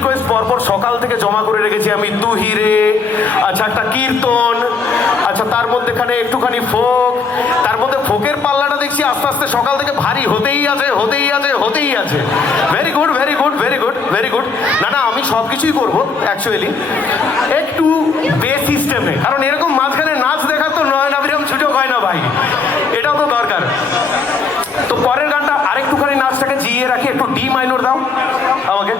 Request পরপর সকাল থেকে জমা করে রেখেছি আমি। তুহি রে, আচ্ছা একটা কীর্তন, আচ্ছা তার মধ্যেখানে একটুখানি ফোক, তার মধ্যে ফোকের পাল্লাটা দেখছি আস্তে আস্তে সকাল থেকে ভারী হতেই আছে হতেই আছে হতেই আছে। Very good very good very good very good. না না, আমি সব কিছুই করবো অ্যাকচুয়ালি একটু বে সিস্টেমে, কারণ এরকম মাঝখানে নাচ দেখার তো নয়নাভিরাম সুযোগ হয় না ভাই, এটাও তো দরকার। তো পরের গানটা আরেকটুখানি নাচটাকে জিয়ে রাখি, একটু ডি মাইনর দাও আমাকে।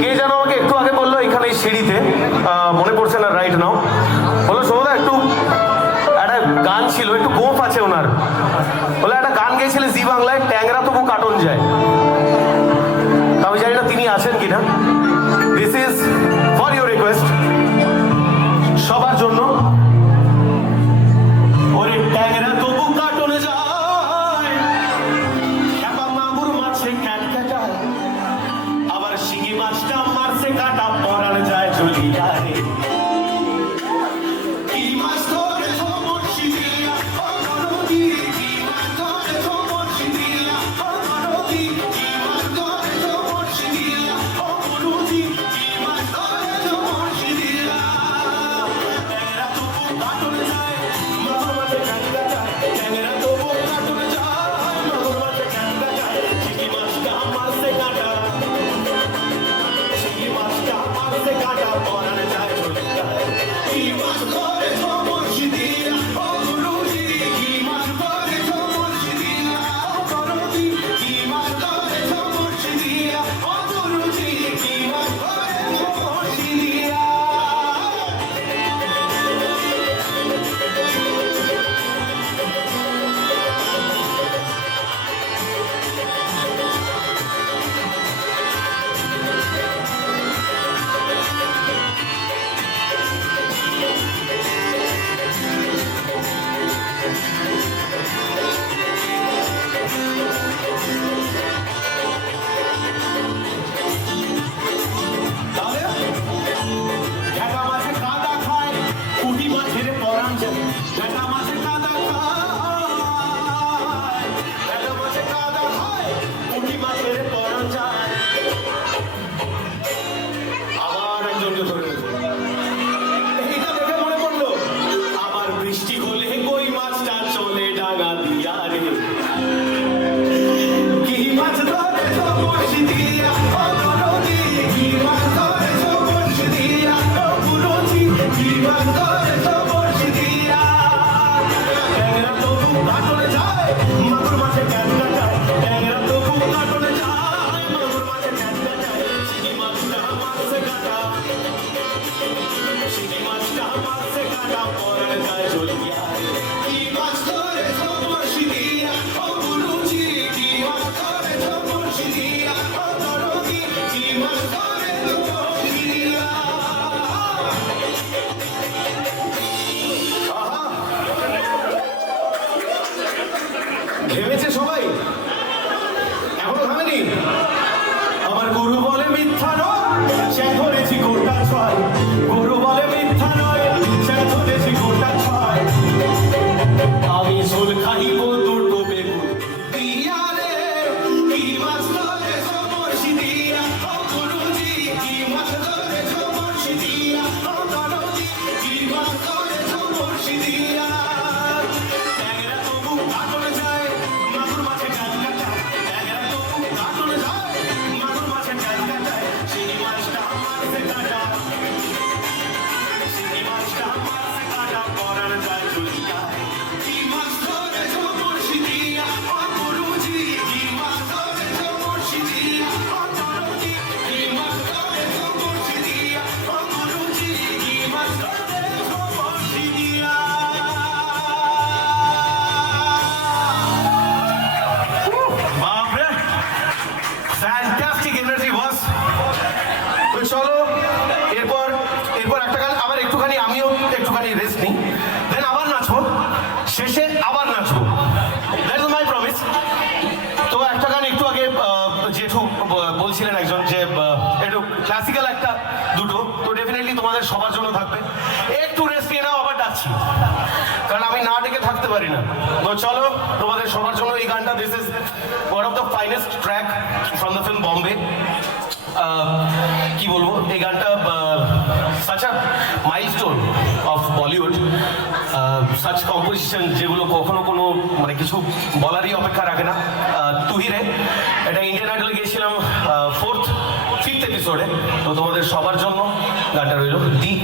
কে যেন আমাকে একটু আগে বললো এখানে এই সিঁড়িতে, মনে পড়ছে না রাইট নাও, বললো সৌদা একটু একটা গান ছিল, একটু গোপ আছে ওনার, বলে একটা গান গেয়েছিলে জি বাংলায়, ট্যাংরা তবু কাটন যায়। আমি জানি না তিনি আছেন কিনা। This is for your request, সবার জন্য। ওরে ট্যাংরা তবু কাটন যায়, খেপা মাগুর মাছে ক্যাট কাটায়, আবার শিঙি মাছটা মারছে কাটা পরাণ যায় ঝুলিয়া রে। কি মাছ ধরেছো মুর্শিদিয়া, ও নদী, কি মাছ ধরেছো মুর্শিদিয়া, ও নদী, কি মাছ ধরেছো মুর্শিদিয়া, ও নদী, কি মাছ ধরেছো মুর্শিদিয়া। ট্যাংরা তবু কাটন যায়, মাগুর মাছে ক্যাট কাটায়, ট্যাংরা তবু কাটন যায়, মাগুর মাছে ক্যাট কাটায়, শিঙি মাছটা মারছে কাটা, শিঙি মাছটা মারছে কাটা পরাণ যায়। একটু ক্লাসিক্যাল একটা দুটো, তো ডেফিনেটলি তোমাদের সবার জন্য থাকবে। একটু রেস্ট নিয়ে নাও, আবার ডাকছি, কারণ আমি না ডেকে থাকতে পারি না। তো চলো, তোমাদের সবার জন্য এই গানটা, this is one of the finest track from the film Bombay. কি বলবো, এই গানটা such a milestone of Bollywood, such composition যেগুলো কখনো কোনো মানে কিছু বলারই অপেক্ষা রাখে না। তুহিরে, এটা ইন্ডিয়ান আইডলে গিয়েছিলাম 5th এপিসোডে। তো তোমাদের সবার জন্য গানটা রইল দি।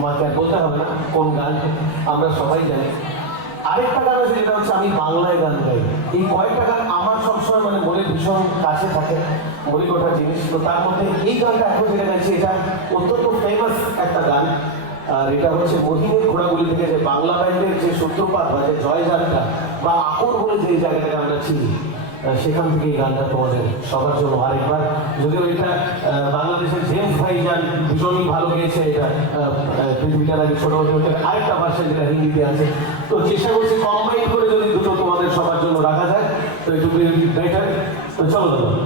মাকে আর বলতে হবে না কোন গান, আমরা সবাই জানি। আরেকটা গান আছে যেটা হচ্ছে আমি বাংলায় গান গাই। এই কয়েকটা গান আমার সবসময় মানে মনে ভীষণ কাছে থাকে, মনে কটা জিনিস। তো তার মধ্যে এই গানটা এখন যেটা গাইছি এটা অত্যন্ত ফেমাস একটা গান। আর এটা হচ্ছে মহিমের ঘোড়াগুলি থেকে যে বাংলা ব্যান্ডের যে সূত্রপাত বা যে জয়গানটা বা আকর বলে যে জায়গাটাকে আমরা চিনি, সেখান থেকে এই গানটা তোমাদের সবার জন্য আরেকবার। যদিও এটা বাংলাদেশের জেমস ভাইজান ভীষণই ভালো গেয়েছে এটা, পৃথিবীটার আগে ছোট হতে আরেকটা ভাষা যেটা হিন্দিতে আছে। তো চেষ্টা করছি কম্বাইন করে যদি দুটো তোমাদের সবার জন্য রাখা যায় তো একটু বেটার। তো চলো দাদা।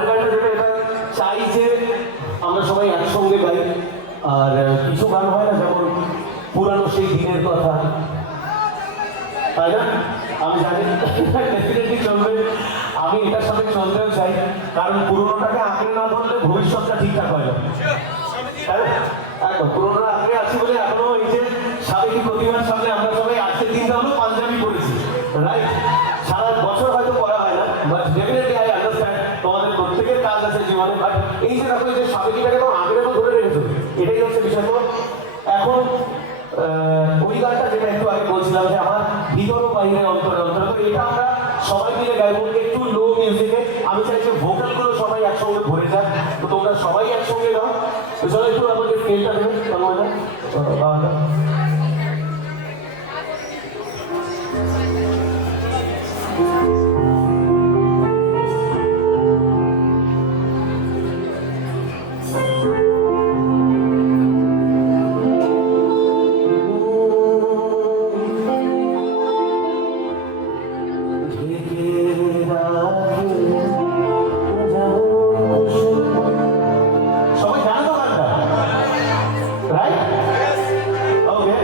পরের গানটা যেটা এটা চাই যে আমরা সবাই একসঙ্গে গাই। আর কিছু গান হয় না, যেমন পুরানো সেই দিনের কথা, তাই না? আমি জানি ডেফিনেটলি চলবে, আমি এটার সাথে চলতেও চাই, কারণ পুরোনোটাকে আঁকড়ে না ধরলে ভবিষ্যৎটা ঠিকঠাক হয় না। তাই না? একদম পুরোনো আঁকড়ে আছি বলে এখনো এই যে সাবেকি প্রতিমার সামনে আমরা সবাই আজকের দিনটা হলো পাঞ্জাবি পরেছি, রাইট? সারা বছর হয়তো পড়া হয় না, বাট ডেফিনেটলি আই আন্ডারস্ট্যান্ড তোমাদের প্রত্যেকের কাজ আছে জীবনে। বাট এই যে দেখো, এই যে সাবেকিটাকে তো আঁকড়ে তো ধরে রেখেছো, এটাই হচ্ছে বিষয়। তো এখন ওই গানটা যেটা একটু আগে বলছিলাম যে আমার ভিতর ও বাইরে অন্তরে অন্তরে, তো এটা আমরা সবাই মিলে গাইবো একটু লো মিউজিকে। আমি চাই যে ভোকালগুলো সবাই একসঙ্গে ভরে যাক, তো তোমরা সবাই একসঙ্গে গাও। তো চলো একটু আমাদের স্কেলটা দেবে তন্ময়দা, বাবাদা। সবাই জানো তো গানটা, রাইট? Okay,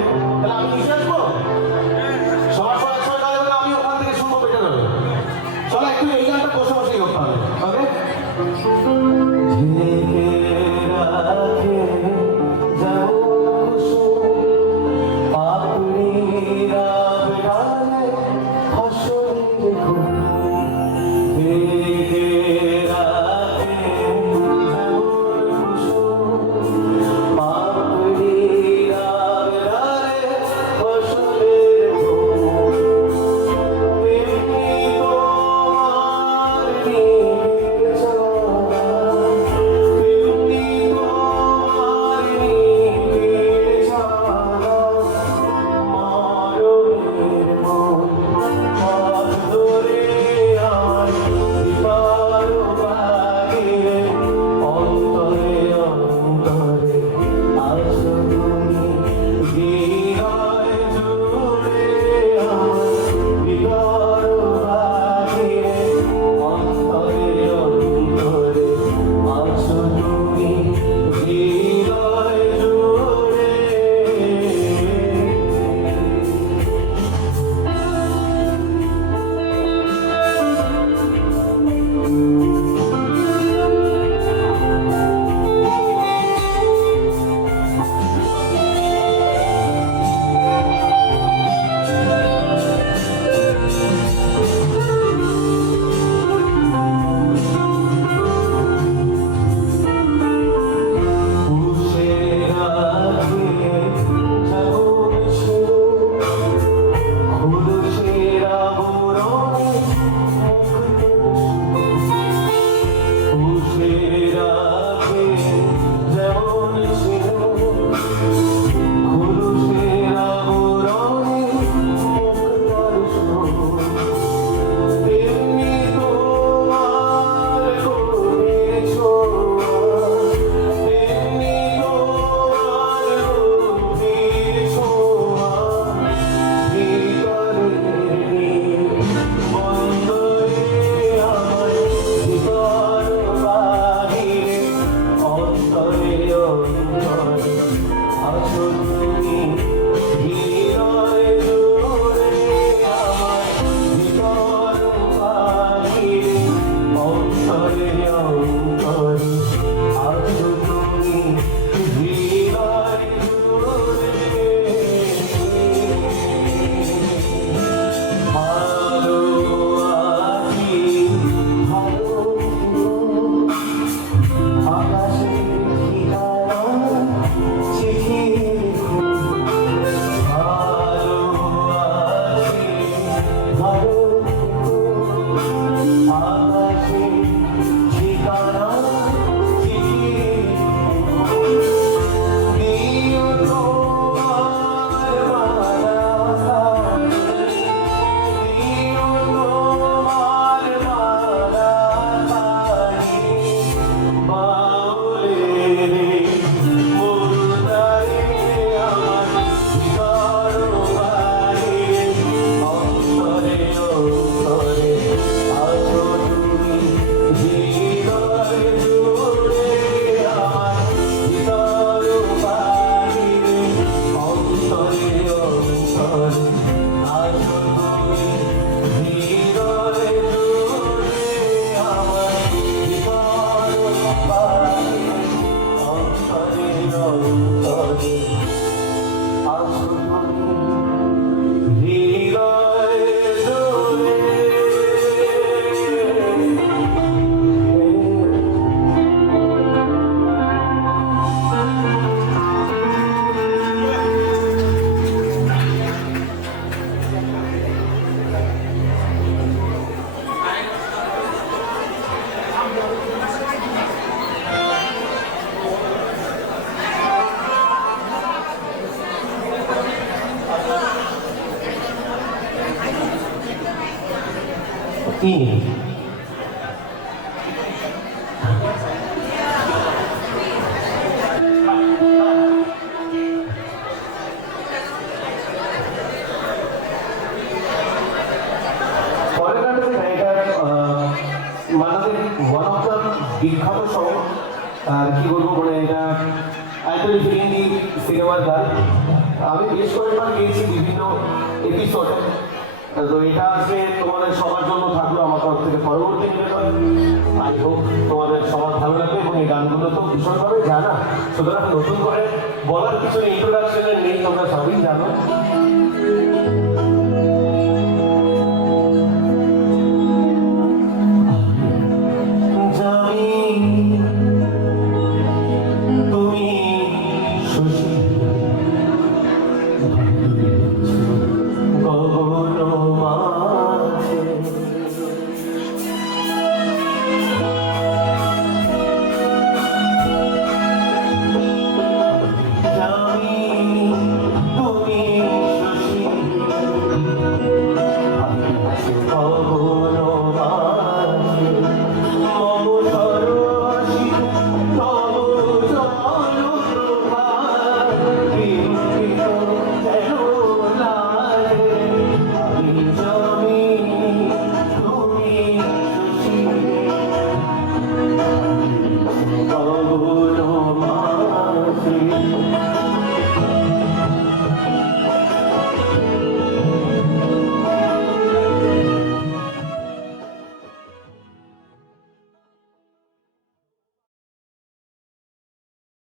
in. পরের গানটা যেটা, এটা মানবের ওয়ান অফ দ্য বিখ্যাত সং, আর কি বলবো, মানে এটা একদমই হিন্দি সিনেমার গান। আমি বেশ কয়েকবার গিয়েছি বিভিন্ন এপিসোডে। তো এটা আজকে তোমাদের সবার জন্য থাকলো আমার তরফ থেকে পরবর্তী নিবেদন। আই হোপ তোমাদের সবার ভালো লাগবে, এবং এই গানগুলো তো ভীষণভাবে জানা, সুতরাং নতুন করে বলার পিছনে ইন্ট্রোডাকশনের নেই, তোমরা সবই জানো।